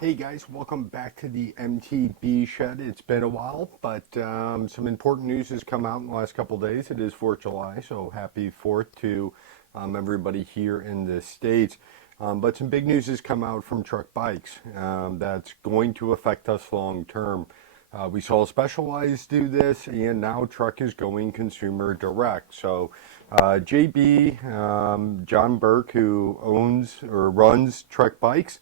Hey guys, welcome back to the MTB Shed. It's been a while, but some important news has come out in the last couple of days. It is 4th of July, so happy 4th to everybody here in the States. But some big news has come out from Truck Bikes that's going to affect us long term. We saw Specialized do this, and now Truck is going consumer direct. So, JB, John Burke, who owns or runs Truck Bikes,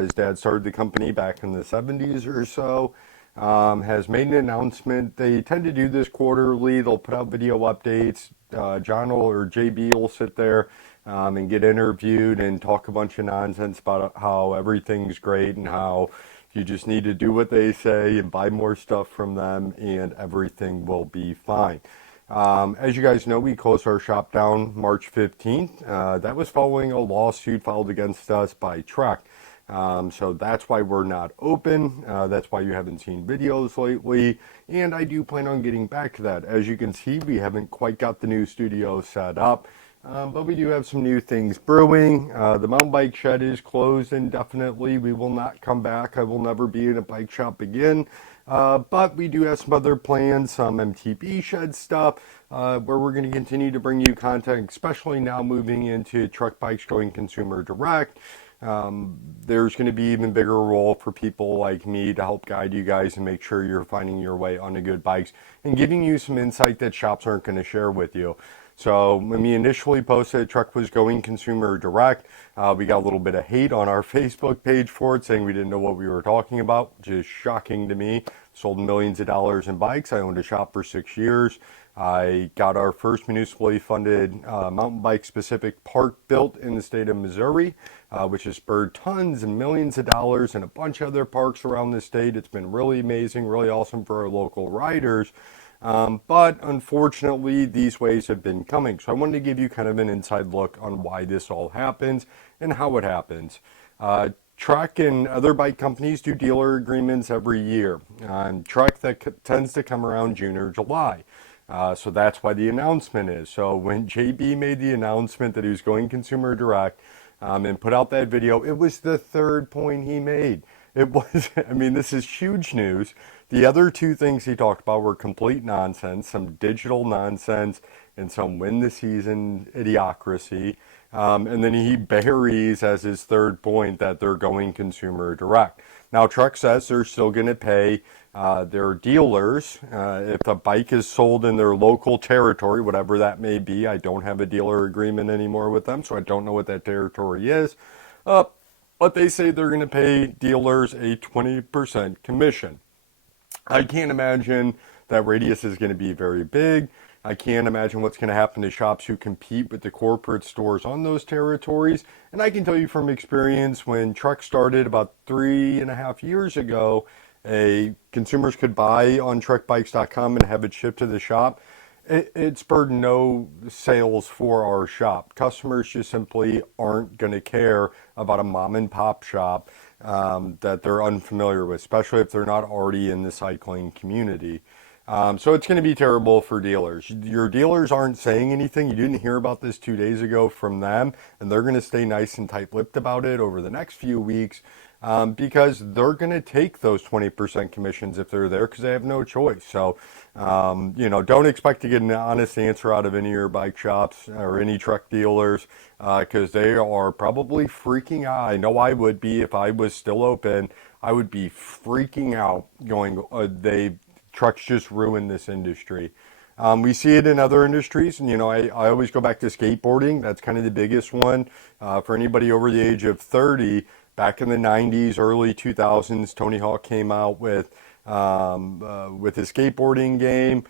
his dad started the company back in the 70s or so, has made an announcement. They tend to do this quarterly. They'll put out video updates. John will, or JB will sit there and get interviewed and talk a bunch of nonsense about how everything's great and how you just need to do what they say and buy more stuff from them, and everything will be fine. As you guys know, we closed our shop down March 15th. That was following a lawsuit filed against us by Trek. So that's why we're not open. That's why you haven't seen videos lately. And I do plan on getting back to that. As you can see, we haven't quite got the new studio set up. But we do have some new things brewing. The mountain bike shed is closed indefinitely. We will not come back. I will never be in a bike shop again. But we do have some other plans, some MTB shed stuff, where we're going to continue to bring you content, especially now moving into Truck Bikes going consumer direct. There's going to be even bigger role for people like me to help guide you guys and make sure you're finding your way onto good bikes and giving you some insight that shops aren't going to share with you. So when we initially posted Truck was going consumer direct, we got a little bit of hate on our Facebook page for it, saying we didn't know what we were talking about, which is shocking to me. Sold millions of dollars in bikes. I owned a shop for 6 years. I got our first municipally funded mountain bike specific park built in the state of Missouri, which has spurred tons and millions of dollars in a bunch of other parks around the state. It's been really amazing, really awesome for our local riders. But unfortunately, these waves have been coming. So I wanted to give you kind of an inside look on why this all happens and how it happens. Trek and other bike companies do dealer agreements every year. Trek that tends to come around June or July. So that's why the announcement is. So when JB made the announcement that he was going consumer direct and put out that video, it was the third point he made. It was, I mean, this is huge news. The other two things he talked about were complete nonsense, some digital nonsense, and some win the season idiocracy. And then he buries as his third point that they're going consumer direct. Now, Truck says they're still going to pay their dealers if the bike is sold in their local territory, whatever that may be. I don't have a dealer agreement anymore with them, so I don't know what that territory is. But they say they're going to pay dealers a 20% commission. I can't imagine that radius is going to be very big. I can't imagine what's going to happen to shops who compete with the corporate stores on those territories. And I can tell you from experience, when Truck started about 3.5 years ago, consumers could buy on truckbikes.com and have it shipped to the shop. It spurred no sales for our shop. Customers just simply aren't going to care about a mom and pop shop that they're unfamiliar with, especially if they're not already in the cycling community. So it's going to be terrible for dealers. Your dealers aren't saying anything. You didn't hear about this 2 days ago from them, and they're going to stay nice and tight-lipped about it over the next few weeks because they're going to take those 20% commissions if they're there because they have no choice. So, don't expect to get an honest answer out of any of your bike shops or any truck dealers because they are probably freaking out. I know I would be if I was still open. I would be freaking out going, trucks just ruin this industry. We see it in other industries, and I always go back to skateboarding. That's kind of the biggest one. For anybody over the age of 30, back in the 90s, early 2000s, Tony Hawk came out with his skateboarding game.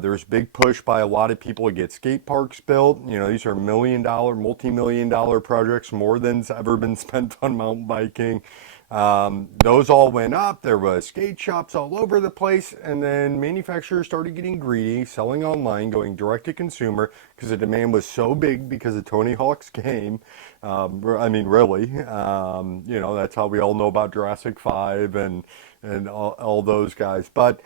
There was a big push by a lot of people to get skate parks built. These are multi-million dollar projects, more than's ever been spent on mountain biking. Those all went up. There was skate shops all over the place, and then manufacturers started getting greedy, selling online, going direct to consumer because the demand was so big because of Tony Hawk's game. I mean, really, that's how we all know about Jurassic 5 and all those guys. But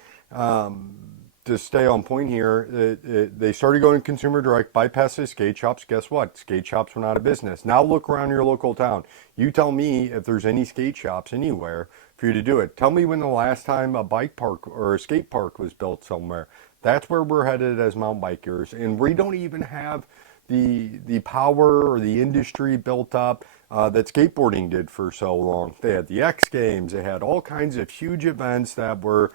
to stay on point here, they started going consumer direct, bypassed the skate shops. Guess what? Skate shops went out of business. Now look around your local town. You tell me if there's any skate shops anywhere for you to do it. Tell me when the last time a bike park or a skate park was built somewhere. That's where we're headed as mountain bikers, and we don't even have the power or the industry built up that skateboarding did for so long. They had the X Games, they had all kinds of huge events that were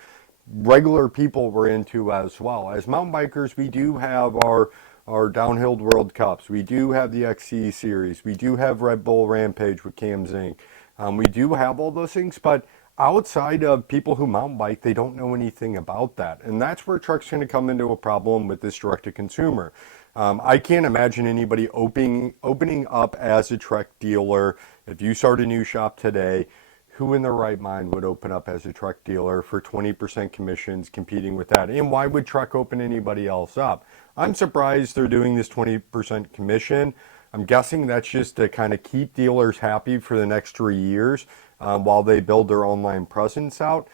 regular people were into as well. As mountain bikers, we do have our downhill World Cups. We do have the XC Series. We do have Red Bull Rampage with Cam Zink. We do have all those things, but outside of people who mountain bike, they don't know anything about that. And that's where truck's going to come into a problem with this direct-to-consumer. I can't imagine anybody opening up as a truck dealer. If you start a new shop today, who in their right mind would open up as a truck dealer for 20% commissions competing with that? And why would truck open anybody else up? I'm surprised they're doing this 20% commission. I'm guessing that's just to kind of keep dealers happy for the next 3 years while they build their online presence out.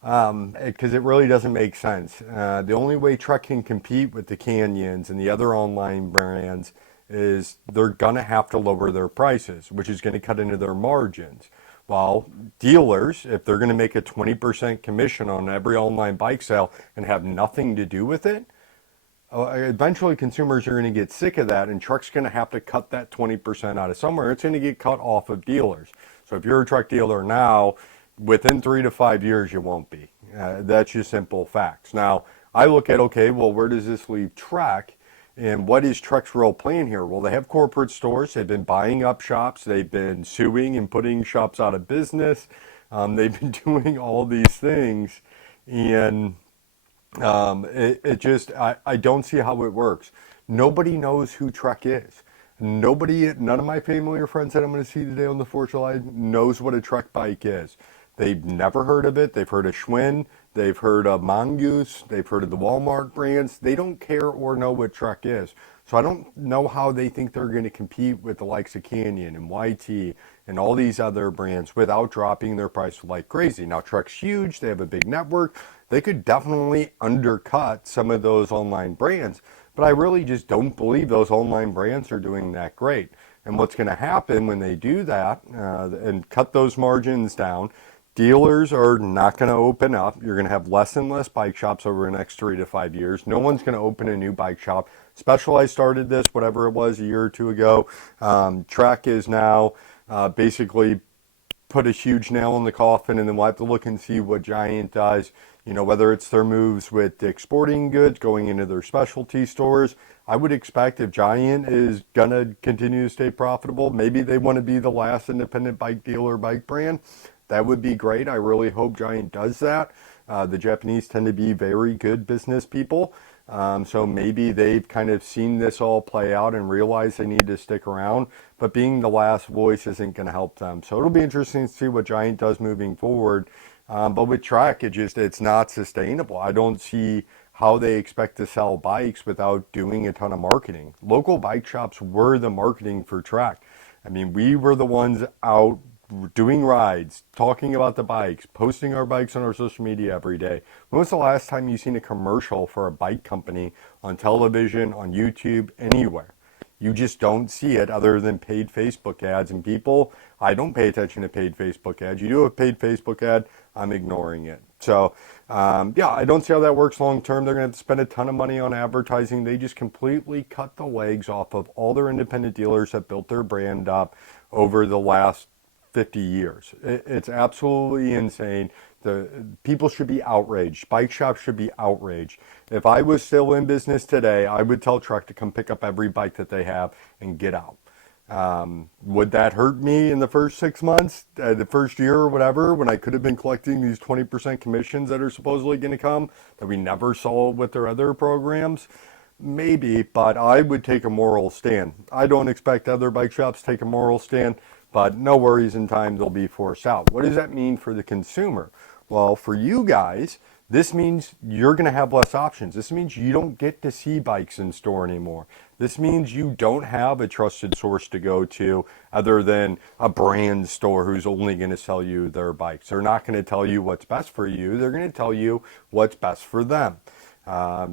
Because it really doesn't make sense. The only way truck can compete with the Canyons and the other online brands is they're going to have to lower their prices, which is going to cut into their margins. Well, dealers, if they're going to make a 20% commission on every online bike sale and have nothing to do with it, eventually consumers are going to get sick of that, and truck's going to have to cut that 20% out of somewhere. It's going to get cut off of dealers. So if you're a truck dealer now, within 3 to 5 years, you won't be. That's just simple facts. Now, I look at, okay, well, where does this leave truck? And what is truck's real plan here? Well, they have corporate stores. They've been buying up shops. They've been suing and putting shops out of business. They've been doing all these things. And I don't see how it works. Nobody knows who truck is. None of my family or friends that I'm going to see today on the 4th of July knows what a truck bike is. They've never heard of it. They've heard of Schwinn. They've heard of Mongoose. They've heard of the Walmart brands. They don't care or know what truck is. So I don't know how they think they're going to compete with the likes of Canyon and YT and all these other brands without dropping their price like crazy. Now, truck's huge. They have a big network. They could definitely undercut some of those online brands. But I really just don't believe those online brands are doing that great. And what's going to happen when they do that and cut those margins down, dealers are not going to open up. You're going to have less and less bike shops over the next 3 to 5 years. No one's going to open a new bike shop. Specialized started this, whatever it was, a year or two ago. Trek is now basically put a huge nail in the coffin, and then we'll have to look and see what Giant does. You know, whether it's their moves with Dick's Sporting Goods going into their specialty stores. I would expect if Giant is going to continue to stay profitable, maybe they want to be the last independent bike dealer, bike brand. That would be great. I really hope Giant does that. The Japanese tend to be very good business people. So maybe they've kind of seen this all play out and realize they need to stick around. But being the last voice isn't going to help them. So it'll be interesting to see what Giant does moving forward. But with Trek, it's not sustainable. I don't see how they expect to sell bikes without doing a ton of marketing. Local bike shops were the marketing for Trek. I mean, we were the ones out doing rides, talking about the bikes, posting our bikes on our social media every day. When was the last time you've seen a commercial for a bike company on television, on YouTube, anywhere? You just don't see it other than paid Facebook ads. And people, I don't pay attention to paid Facebook ads. You do a paid Facebook ad, I'm ignoring it. So, yeah, I don't see how that works long term. They're going to have to spend a ton of money on advertising. They just completely cut the legs off of all their independent dealers that built their brand up over the last 50 years. It's absolutely insane. The people should be outraged. Bike shops should be outraged. If I was still in business today, I would tell Trek to come pick up every bike that they have and get out. Would that hurt me in the first 6 months, the first year or whatever, when I could have been collecting these 20% commissions that are supposedly going to come that we never saw with their other programs? Maybe, but I would take a moral stand. I don't expect other bike shops to take a moral stand, but no worries, in time they'll be forced out. What does that mean for the consumer? Well, for you guys, this means you're going to have less options. This means you don't get to see bikes in store anymore. This means you don't have a trusted source to go to other than a brand store who's only going to sell you their bikes. They're not going to tell you what's best for you. They're going to tell you what's best for them.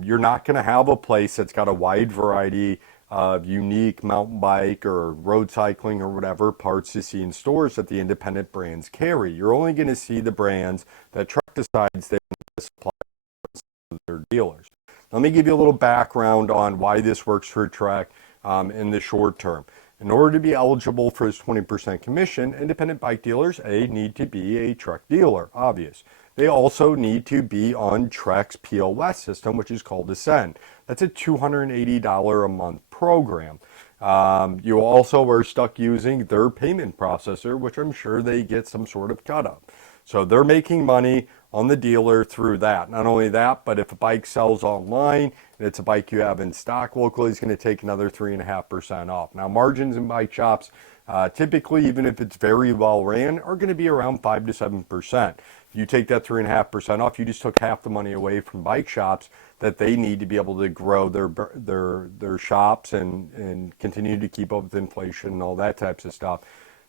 You're not going to have a place that's got a wide variety of unique mountain bike or road cycling or whatever parts you see in stores that the independent brands carry. You're only going to see the brands that Trek decides they want to supply to their dealers. Let me give you a little background on why this works for Trek in the short term. In order to be eligible for this 20% commission, independent bike dealers, need to be a Trek dealer, obvious. They also need to be on Trek's POS system, which is called Ascend. That's a $280 a month program. You also are stuck using their payment processor, which I'm sure they get some sort of cut of. So they're making money on the dealer through that. Not only that, but if a bike sells online and it's a bike you have in stock locally, it's going to take another 3.5% off. Now, margins in bike shops, typically, even if it's very well ran, are going to be around 5 to 7%. You take that 3.5% off, you just took half the money away from bike shops that they need to be able to grow their shops and continue to keep up with inflation and all that types of stuff.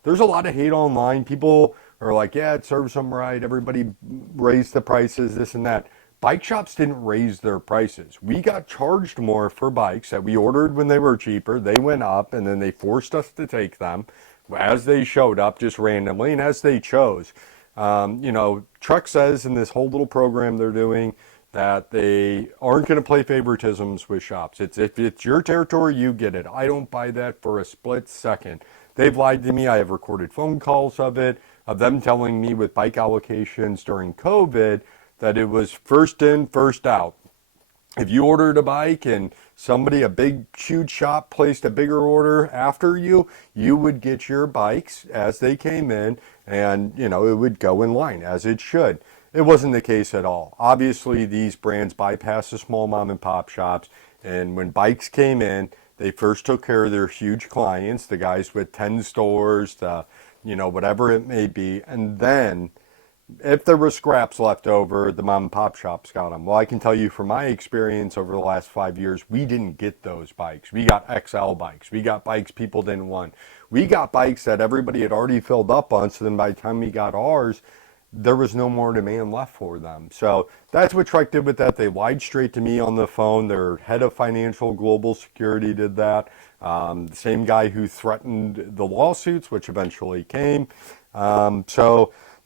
There's a lot of hate online. People are like, yeah, it serves them right. Everybody raised the prices, this and that. Bike shops didn't raise their prices. We got charged more for bikes that we ordered when they were cheaper. They went up, and then they forced us to take them as they showed up just randomly and as they chose. Trek says in this whole little program they're doing that they aren't going to play favoritisms with shops. If it's your territory, you get it. I don't buy that for a split second. They've lied to me. I have recorded phone calls of them telling me with bike allocations during COVID that it was first in, first out. If you ordered a bike and a big, huge shop placed a bigger order after you, you would get your bikes as they came in and, it would go in line as it should. It wasn't the case at all. Obviously, these brands bypass the small mom and pop shops. And when bikes came in, they first took care of their huge clients, the guys with 10 stores, whatever it may be. And then if there were scraps left over, the mom and pop shops got them. Well, I can tell you from my experience over the last 5 years, we didn't get those bikes. We got XL bikes. We got bikes people didn't want. We got bikes that everybody had already filled up on. So then by the time we got ours, there was no more demand left for them. So that's what Trek did with that. They lied straight to me on the phone. Their head of financial global security did that. The same guy who threatened the lawsuits, which eventually came.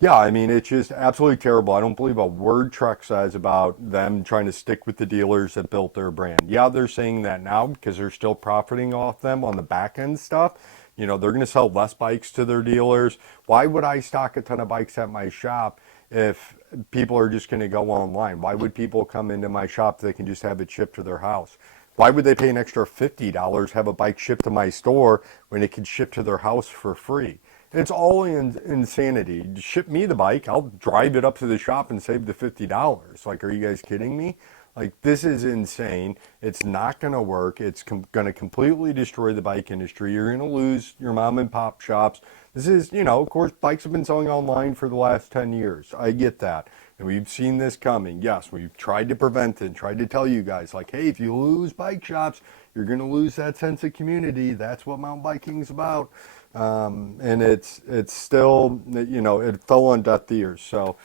Yeah, I mean, it's just absolutely terrible. I don't believe a word Trek says about them trying to stick with the dealers that built their brand. Yeah, they're saying that now because they're still profiting off them on the back end stuff. They're going to sell less bikes to their dealers. Why would I stock a ton of bikes at my shop if people are just going to go online? Why would people come into my shop if they can just have it shipped to their house? Why would they pay an extra $50 have a bike shipped to my store when it could ship to their house for free? It's all insanity. Ship me the bike. I'll drive it up to the shop and save the $50. Like, are you guys kidding me? Like, this is insane. It's not going to work. It's going to completely destroy the bike industry. You're going to lose your mom and pop shops. This is, of course, bikes have been selling online for the last 10 years. I get that. And we've seen this coming. Yes, we've tried to prevent it, tried to tell you guys, like, hey, if you lose bike shops, you're going to lose that sense of community. That's what mountain biking is about. And it's still, it fell on deaf ears. So,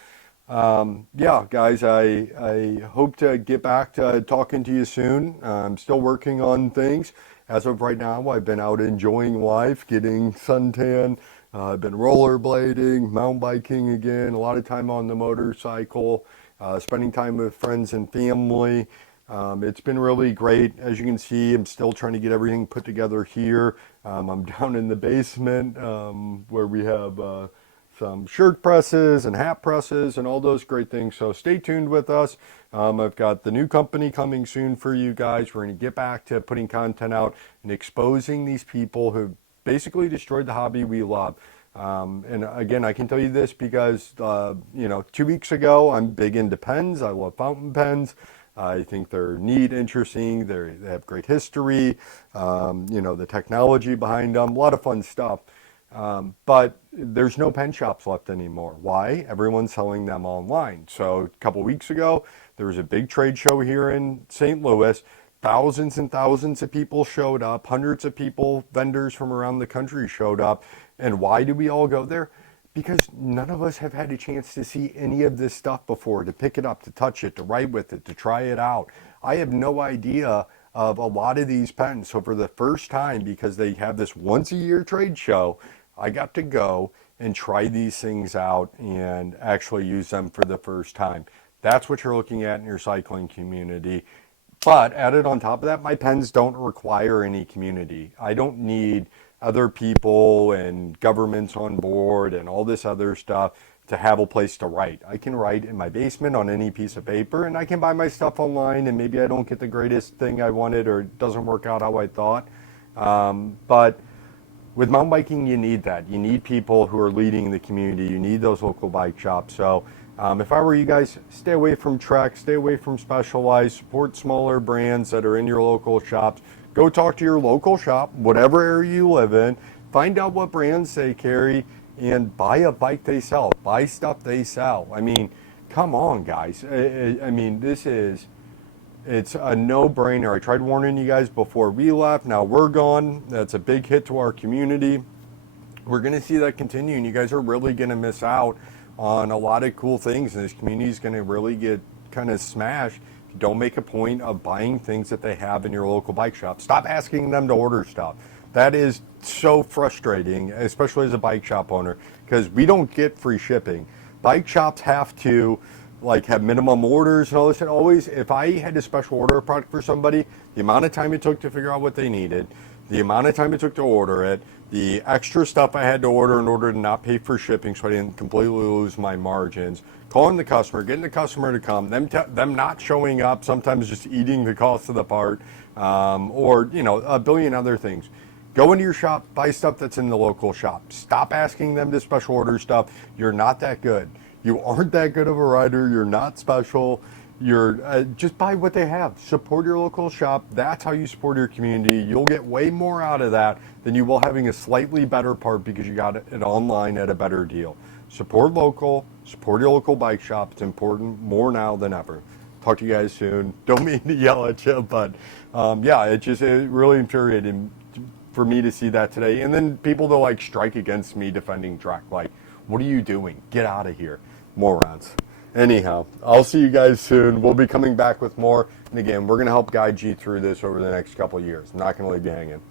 yeah, guys, I hope to get back to talking to you soon. I'm still working on things. As of right now, I've been out enjoying life, getting suntan. I've been rollerblading, mountain biking again, a lot of time on the motorcycle, spending time with friends and family. It's been really great. As you can see, I'm still trying to get everything put together here. I'm down in the basement where we have some shirt presses and hat presses and all those great things. So stay tuned with us. I've got the new company coming soon for you guys. We're going to get back to putting content out and exposing these people who basically destroyed the hobby we love. And again, I can tell you this because, 2 weeks ago, I'm big into pens. I love fountain pens. I think they're neat, interesting. They have great history. The technology behind them, a lot of fun stuff. But there's no pen shops left anymore. Why? Everyone's selling them online. So a couple weeks ago, there was a big trade show here in St. Louis. Thousands and thousands of people showed up. Hundreds of people, vendors from around the country showed up. And why do we all go there? because none of us have had a chance to see any of this stuff before, to pick it up, to touch it, to write with it, to try it out. I have no idea of a lot of these patents. So for the first time, because they have this once a year trade show, I got to go and try these things out and actually use them for the first time. That's what you're looking at in your cycling community. But added on top of that, my pens don't require any community. I don't need other people and governments on board and all this other stuff to have a place to write. I can write in my basement on any piece of paper, and I can buy my stuff online, and maybe I don't get the greatest thing I wanted or it doesn't work out how I thought. But with mountain biking, you need that. You need people who are leading the community. You need those local bike shops. So if I were you guys, stay away from Trek, stay away from Specialized, support smaller brands that are in your local shops. Go talk to your local shop, whatever area you live in, find out what brands they carry, and buy a bike they sell, buy stuff they sell. I mean, come on, guys. I mean, it's a no-brainer. I tried warning you guys before we left. Now we're gone. That's a big hit to our community. We're going to see that continue, and you guys are really going to miss out on a lot of cool things, and this community is going to really get kind of smashed. Don't make a point of buying things that they have in your local bike shop. Stop asking them to order stuff. That is so frustrating, especially as a bike shop owner, because we don't get free shipping. Bike shops have to have minimum orders and all this. And always, if I had to special order a product for somebody, the amount of time it took to figure out what they needed, the amount of time it took to order it, the extra stuff I had to order in order to not pay for shipping so I didn't completely lose my margins, calling the customer, getting the customer to come, them not showing up, sometimes just eating the cost of the part, or a billion other things. Go into your shop, buy stuff that's in the local shop. Stop asking them to special order stuff. You're not that good. You aren't that good of a rider. You're not special. You're just buy what they have. Support your local shop. That's how you support your community. You'll get way more out of that than you will having a slightly better part because you got it online at a better deal. Support local. Support your local bike shop. It's important more now than ever. Talk to you guys soon. Don't mean to yell at you, but it really infuriated for me to see that today. And then people to strike against me defending Trek. What are you doing? Get out of here. Morons. Anyhow, I'll see you guys soon. We'll be coming back with more. And again, we're going to help guide you through this over the next couple of years. I'm not going to leave you hanging.